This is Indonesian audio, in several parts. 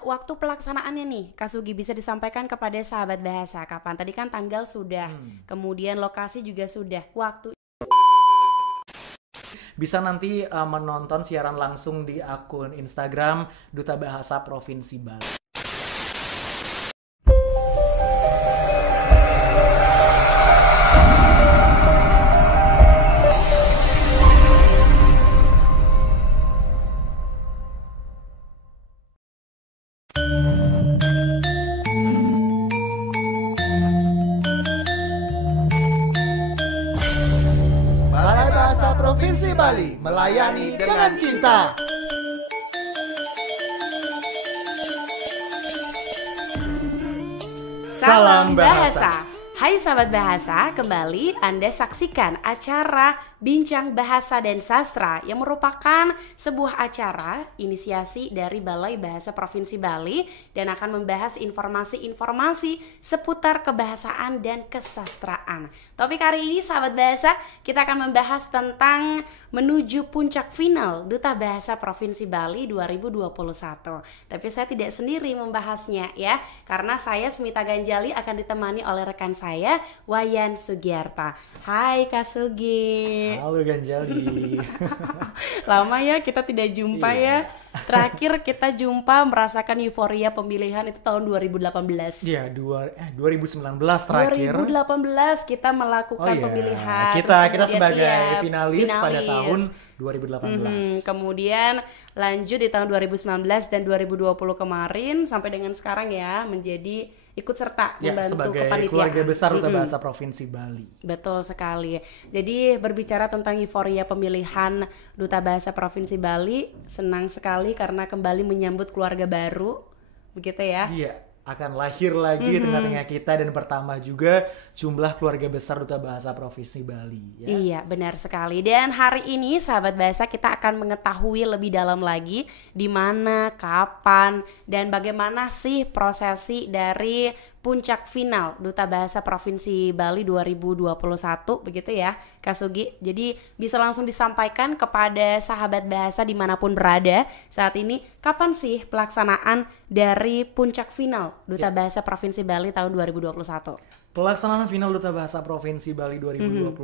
Waktu pelaksanaannya nih, Kak Sugi bisa disampaikan kepada sahabat bahasa kapan? Tadi kan tanggal sudah, kemudian lokasi juga sudah, waktu. Bisa nanti menonton siaran langsung di akun Instagram Duta Bahasa Provinsi Bali. Balai Bahasa Provinsi Bali melayani dengan cinta. Salam Bahasa. Hai sahabat bahasa, kembali Anda saksikan acara Bincang Bahasa dan Sastra yang merupakan sebuah acara inisiasi dari Balai Bahasa Provinsi Bali dan akan membahas informasi-informasi seputar kebahasaan dan kesastraan. Topik hari ini sahabat bahasa, kita akan membahas tentang menuju puncak final Duta Bahasa Provinsi Bali 2021. Tapi saya tidak sendiri membahasnya ya, karena saya Smita Ganjali akan ditemani oleh rekan saya Wayan Sugiarta. Hai Kak Sugi. Halo Ganjali. Lama ya kita tidak jumpa ya. Terakhir kita jumpa merasakan euforia pemilihan itu tahun 2018. Iya, 2019 terakhir. 2018 kita melakukan pemilihan. Kita sebagai finalis pada tahun 2018. Kemudian lanjut di tahun 2019 dan 2020 kemarin sampai dengan sekarang ya menjadi ikut serta membantu sebagai kepanitiaan. keluarga besar Duta Bahasa Provinsi Bali. Betul sekali. Jadi berbicara tentang euforia pemilihan Duta Bahasa Provinsi Bali, senang sekali karena kembali menyambut keluarga baru, begitu ya? Iya, akan lahir lagi di tengah-tengah kita dan bertambah juga jumlah keluarga besar Duta Bahasa Provinsi Bali. Ya? Iya, benar sekali. Dan hari ini sahabat bahasa kita akan mengetahui lebih dalam lagi di mana, kapan, dan bagaimana sih prosesi dari puncak final Duta Bahasa Provinsi Bali 2021 begitu ya Kak Sugi. Jadi bisa langsung disampaikan kepada sahabat bahasa dimanapun berada saat ini, kapan sih pelaksanaan dari puncak final Duta Bahasa Provinsi Bali tahun 2021? Pelaksanaan final Duta Bahasa Provinsi Bali 2021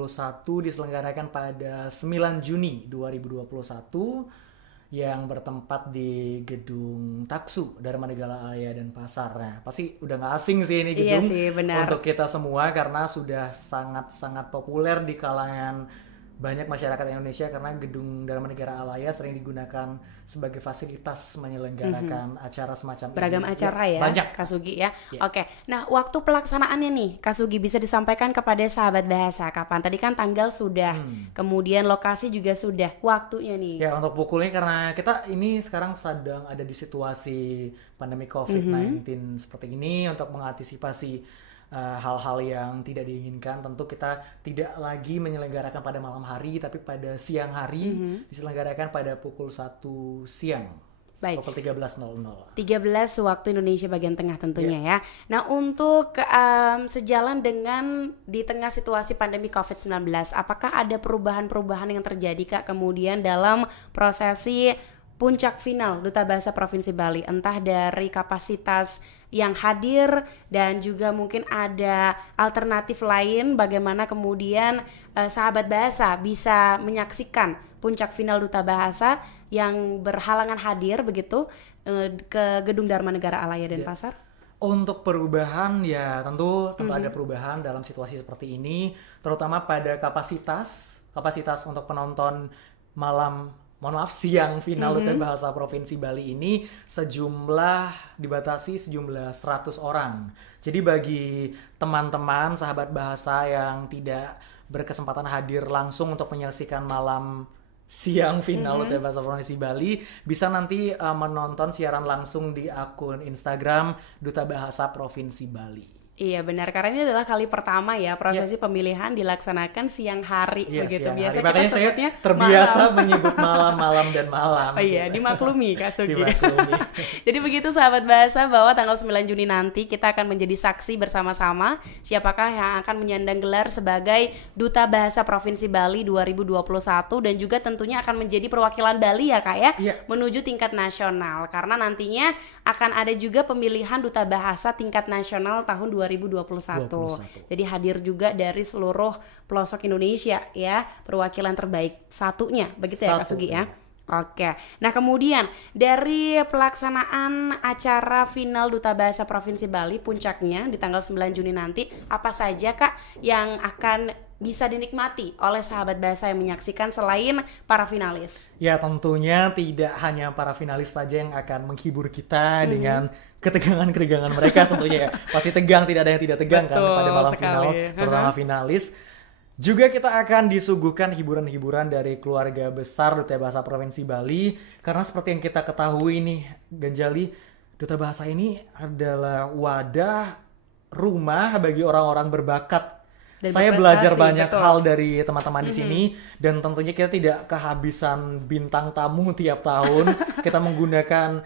diselenggarakan pada 9 Juni 2021 yang bertempat di Gedung Taksu, Darmanegala Alaya dan Pasar. Nah, pasti udah gak asing sih ini gedung untuk kita semua karena sudah sangat-sangat populer di kalangan banyak masyarakat Indonesia karena Gedung Darmanegara Alaya sering digunakan sebagai fasilitas menyelenggarakan acara semacam beragam ini. acara ya banyak. Kak Sugi ya. Oke. Nah, waktu pelaksanaannya nih Kak Sugi bisa disampaikan kepada sahabat bahasa kapan? Tadi kan tanggal sudah, kemudian lokasi juga sudah, waktunya nih. Ya, untuk pukulnya karena kita ini sekarang sedang ada di situasi pandemi COVID-19 seperti ini, untuk mengantisipasi hal-hal yang tidak diinginkan, tentu kita tidak lagi menyelenggarakan pada malam hari tapi pada siang hari, diselenggarakan pada pukul 1 siang. Baik. Pukul 13.00. 13 waktu Indonesia bagian tengah tentunya ya. Nah, untuk sejalan dengan di tengah situasi pandemi COVID-19, apakah ada perubahan-perubahan yang terjadi Kak kemudian dalam prosesi puncak final Duta Bahasa Provinsi Bali, entah dari kapasitas yang hadir dan juga mungkin ada alternatif lain bagaimana kemudian sahabat bahasa bisa menyaksikan puncak final Duta Bahasa yang berhalangan hadir begitu ke Gedung Darmanegara Alaya dan Pasar? Untuk perubahan ya tentu ada perubahan dalam situasi seperti ini, terutama pada kapasitas untuk penonton siang final Duta Bahasa Provinsi Bali ini dibatasi sejumlah 100 orang. Jadi bagi teman-teman sahabat bahasa yang tidak berkesempatan hadir langsung untuk menyaksikan malam siang final Duta Bahasa Provinsi Bali, bisa nanti menonton siaran langsung di akun Instagram Duta Bahasa Provinsi Bali. Iya benar, karena ini adalah kali pertama ya prosesi pemilihan dilaksanakan siang hari begitu. Siang Biasanya hari. Makanya kita saya sebutnya terbiasa malam. menyebut malam dan malam. Oh iya, dimaklumi Kak Sugi. Dimaklumi. Jadi begitu sahabat bahasa, bahwa tanggal 9 Juni nanti kita akan menjadi saksi bersama-sama siapakah yang akan menyandang gelar sebagai Duta Bahasa Provinsi Bali 2021, dan juga tentunya akan menjadi perwakilan Bali ya Kak ya, Iya. menuju tingkat nasional, karena nantinya akan ada juga pemilihan Duta Bahasa tingkat nasional tahun 2021. Jadi hadir juga dari seluruh pelosok Indonesia ya, perwakilan terbaik satunya, begitu ya Kak Satu, Sugi ya. ya. Oke, nah kemudian dari pelaksanaan acara final Duta Bahasa Provinsi Bali puncaknya di tanggal 9 Juni nanti, apa saja Kak yang akan bisa dinikmati oleh sahabat bahasa yang menyaksikan selain para finalis? Ya tentunya tidak hanya para finalis saja yang akan menghibur kita dengan ketegangan-ketegangan mereka tentunya ya. Pasti tegang, tidak ada yang tidak tegang kan Betul pada malam sekali. final, terutama finalis. Juga kita akan disuguhkan hiburan-hiburan dari keluarga besar Duta Bahasa Provinsi Bali. Karena seperti yang kita ketahui nih, Ganjali, Duta Bahasa ini adalah wadah rumah bagi orang-orang berbakat. Dan Saya berprestasi, belajar banyak betul. hal dari teman-teman di sini, dan tentunya kita tidak kehabisan bintang tamu tiap tahun. Kita menggunakan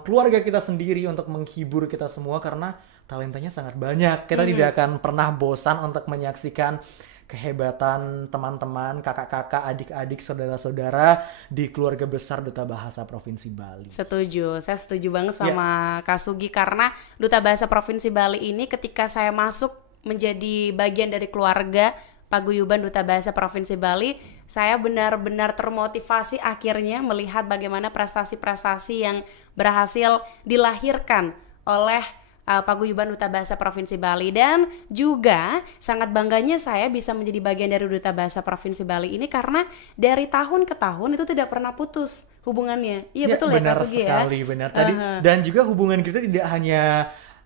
keluarga kita sendiri untuk menghibur kita semua karena talentanya sangat banyak. Kita tidak akan pernah bosan untuk menyaksikan kehebatan teman-teman, kakak-kakak, adik-adik, saudara-saudara di keluarga besar Duta Bahasa Provinsi Bali. Setuju, saya setuju banget sama Kak Sugi, karena Duta Bahasa Provinsi Bali ini ketika saya masuk menjadi bagian dari keluarga paguyuban Duta Bahasa Provinsi Bali, saya benar-benar termotivasi akhirnya melihat bagaimana prestasi-prestasi yang berhasil dilahirkan oleh paguyuban Duta Bahasa Provinsi Bali, dan juga sangat bangganya saya bisa menjadi bagian dari Duta Bahasa Provinsi Bali ini karena dari tahun ke tahun itu tidak pernah putus hubungannya. Iya betul ya benar Kak Sugi ya. sekali, benar. Tadi dan juga hubungan kita tidak hanya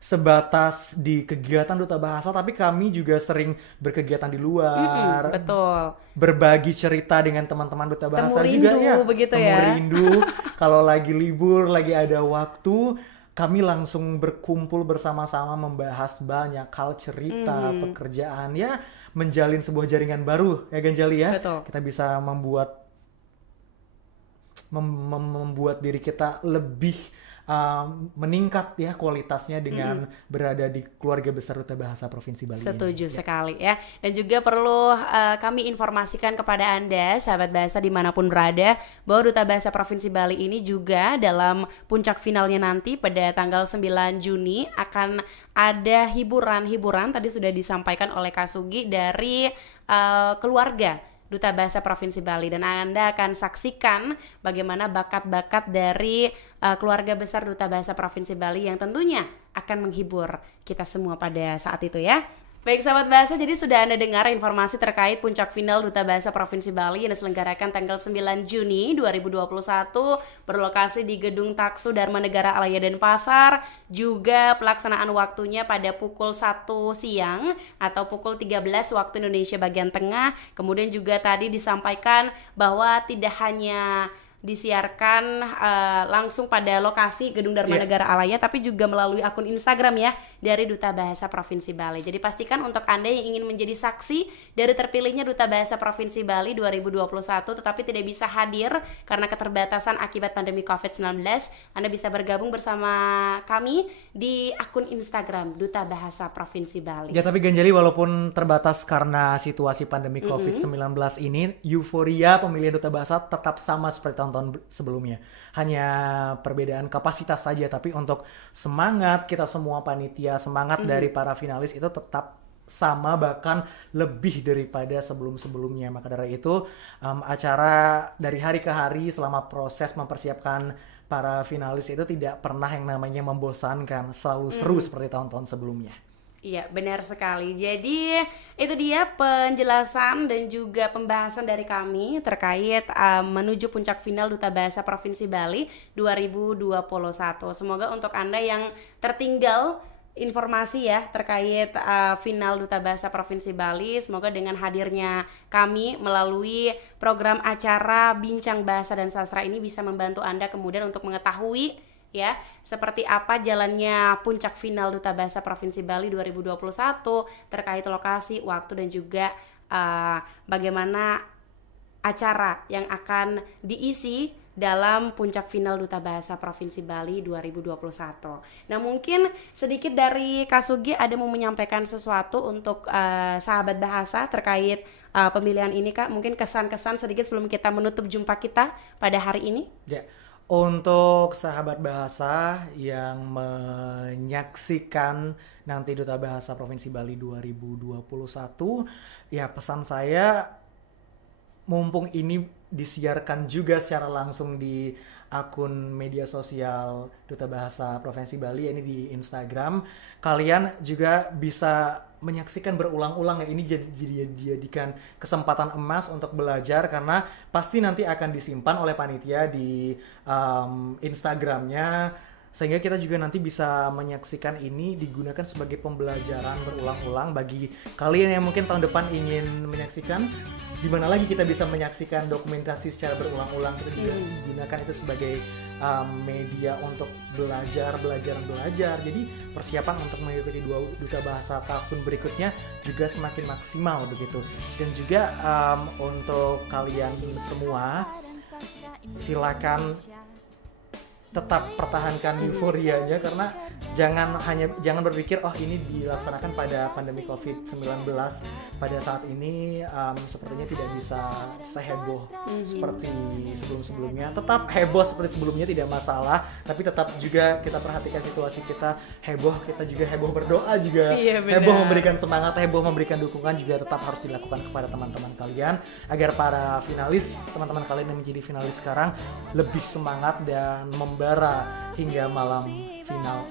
sebatas di kegiatan Duta Bahasa, tapi kami juga sering berkegiatan di luar. Betul. Berbagi cerita dengan teman-teman Duta Bahasa Temu juga rindu, ya. begitu Temu ya. rindu. Kalau lagi libur, lagi ada waktu, kami langsung berkumpul bersama-sama membahas banyak hal, cerita, pekerjaan, ya menjalin sebuah jaringan baru ya Ganjali ya. Betul. Kita bisa membuat diri kita lebih meningkat ya kualitasnya dengan berada di keluarga besar Duta Bahasa Provinsi Bali. Setuju ini. sekali ya. Dan juga perlu kami informasikan kepada Anda, sahabat bahasa dimanapun berada, bahwa Duta Bahasa Provinsi Bali ini juga dalam puncak finalnya nanti pada tanggal 9 Juni akan ada hiburan-hiburan, tadi sudah disampaikan oleh Kak Sugi, dari keluarga Duta Bahasa Provinsi Bali, dan Anda akan saksikan bagaimana bakat-bakat dari keluarga besar Duta Bahasa Provinsi Bali yang tentunya akan menghibur kita semua pada saat itu ya. Baik sahabat bahasa, jadi sudah Anda dengar informasi terkait puncak final Duta Bahasa Provinsi Bali yang diselenggarakan tanggal 9 Juni 2021 berlokasi di Gedung Taksu Dharma Negara Alaya Denpasar. Juga pelaksanaan waktunya pada pukul 1 siang atau pukul 13 waktu Indonesia bagian tengah. Kemudian juga tadi disampaikan bahwa tidak hanya disiarkan langsung pada lokasi Gedung Dharma Negara Alaya, tapi juga melalui akun Instagram ya dari Duta Bahasa Provinsi Bali. Jadi pastikan untuk Anda yang ingin menjadi saksi dari terpilihnya Duta Bahasa Provinsi Bali 2021 tetapi tidak bisa hadir karena keterbatasan akibat pandemi COVID-19, Anda bisa bergabung bersama kami di akun Instagram Duta Bahasa Provinsi Bali. Ya tapi Ganjali, walaupun terbatas karena situasi pandemi COVID-19 ini, euforia pemilihan Duta Bahasa tetap sama seperti tahun-tahun sebelumnya. Hanya perbedaan kapasitas saja, tapi untuk semangat kita semua panitia, semangat dari para finalis itu tetap sama, bahkan lebih daripada sebelum-sebelumnya. Maka dari itu acara dari hari ke hari selama proses mempersiapkan para finalis itu tidak pernah yang namanya membosankan, selalu seru seperti tahun-tahun sebelumnya. Iya, benar sekali. Jadi itu dia penjelasan dan juga pembahasan dari kami terkait menuju puncak final Duta Bahasa Provinsi Bali 2021. Semoga untuk Anda yang tertinggal informasi ya terkait final Duta Bahasa Provinsi Bali, semoga dengan hadirnya kami melalui program acara Bincang Bahasa dan Sastra ini bisa membantu Anda kemudian untuk mengetahui ya, seperti apa jalannya puncak final Duta Bahasa Provinsi Bali 2021 terkait lokasi, waktu dan juga bagaimana acara yang akan diisi dalam puncak final Duta Bahasa Provinsi Bali 2021. Nah, mungkin sedikit dari Kak Sugi ada mau menyampaikan sesuatu untuk sahabat bahasa terkait pemilihan ini, Kak. Mungkin kesan-kesan sedikit sebelum kita menutup jumpa kita pada hari ini. Ya, untuk sahabat bahasa yang menyaksikan nanti Duta Bahasa Provinsi Bali 2021, ya pesan saya, mumpung ini disiarkan juga secara langsung di akun media sosial Duta Bahasa Provinsi Bali, ini di Instagram, kalian juga bisa menyaksikan berulang-ulang ya. Ini dijadikan kesempatan emas untuk belajar, karena pasti nanti akan disimpan oleh panitia di Instagramnya, sehingga kita juga nanti bisa menyaksikan ini digunakan sebagai pembelajaran berulang-ulang bagi kalian yang mungkin tahun depan ingin menyaksikan. Di mana lagi kita bisa menyaksikan dokumentasi secara berulang-ulang, kita juga gunakan itu sebagai media untuk belajar. Jadi persiapan untuk mengikuti Duta Bahasa tahun berikutnya juga semakin maksimal begitu. Dan juga untuk kalian semua, silakan tetap pertahankan euforianya, karena jangan berpikir oh ini dilaksanakan pada pandemi COVID-19 pada saat ini sepertinya tidak bisa seheboh seperti sebelum-sebelumnya. Tetap heboh seperti sebelumnya tidak masalah, tapi tetap juga kita perhatikan situasi kita, kita juga heboh berdoa juga, heboh memberikan semangat, heboh memberikan dukungan juga tetap harus dilakukan kepada teman-teman kalian, agar para finalis, teman-teman kalian yang menjadi finalis sekarang lebih semangat dan membara hingga malam final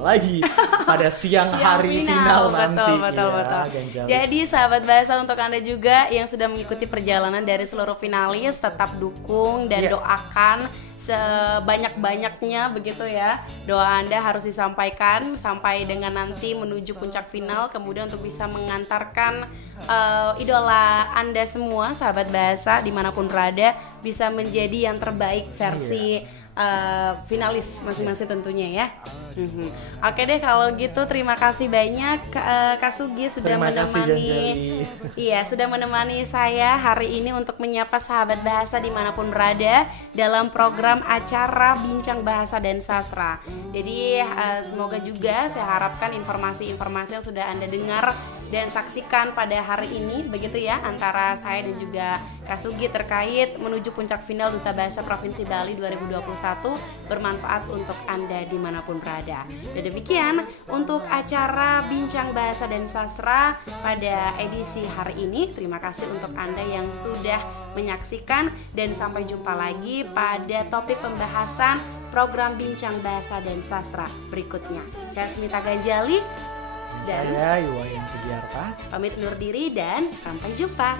lagi pada siang hari final nanti. Betul. Jadi sahabat bahasa, untuk Anda juga yang sudah mengikuti perjalanan dari seluruh finalis, tetap dukung dan doakan sebanyak-banyaknya begitu ya. Doa Anda harus disampaikan sampai dengan nanti menuju puncak final, kemudian untuk bisa mengantarkan idola Anda semua, sahabat bahasa dimanapun berada, bisa menjadi yang terbaik versi finalis masing-masing tentunya ya. Oke deh, kalau gitu terima kasih banyak Kak Sugi sudah menemani saya hari ini untuk menyapa sahabat bahasa dimanapun berada dalam program acara Bincang Bahasa dan Sastra. Jadi semoga juga saya harapkan informasi-informasi yang sudah Anda dengar dan saksikan pada hari ini begitu ya, antara saya dan juga Kak Sugi terkait menuju puncak final Duta Bahasa Provinsi Bali 2021 bermanfaat untuk Anda dimanapun berada. Dan demikian untuk acara Bincang Bahasa dan Sastra pada edisi hari ini. Terima kasih untuk Anda yang sudah menyaksikan, dan sampai jumpa lagi pada topik pembahasan program Bincang Bahasa dan Sastra berikutnya. Saya Smita Ganjali dan saya Iwayan Sugiarta pamit undur diri dan sampai jumpa.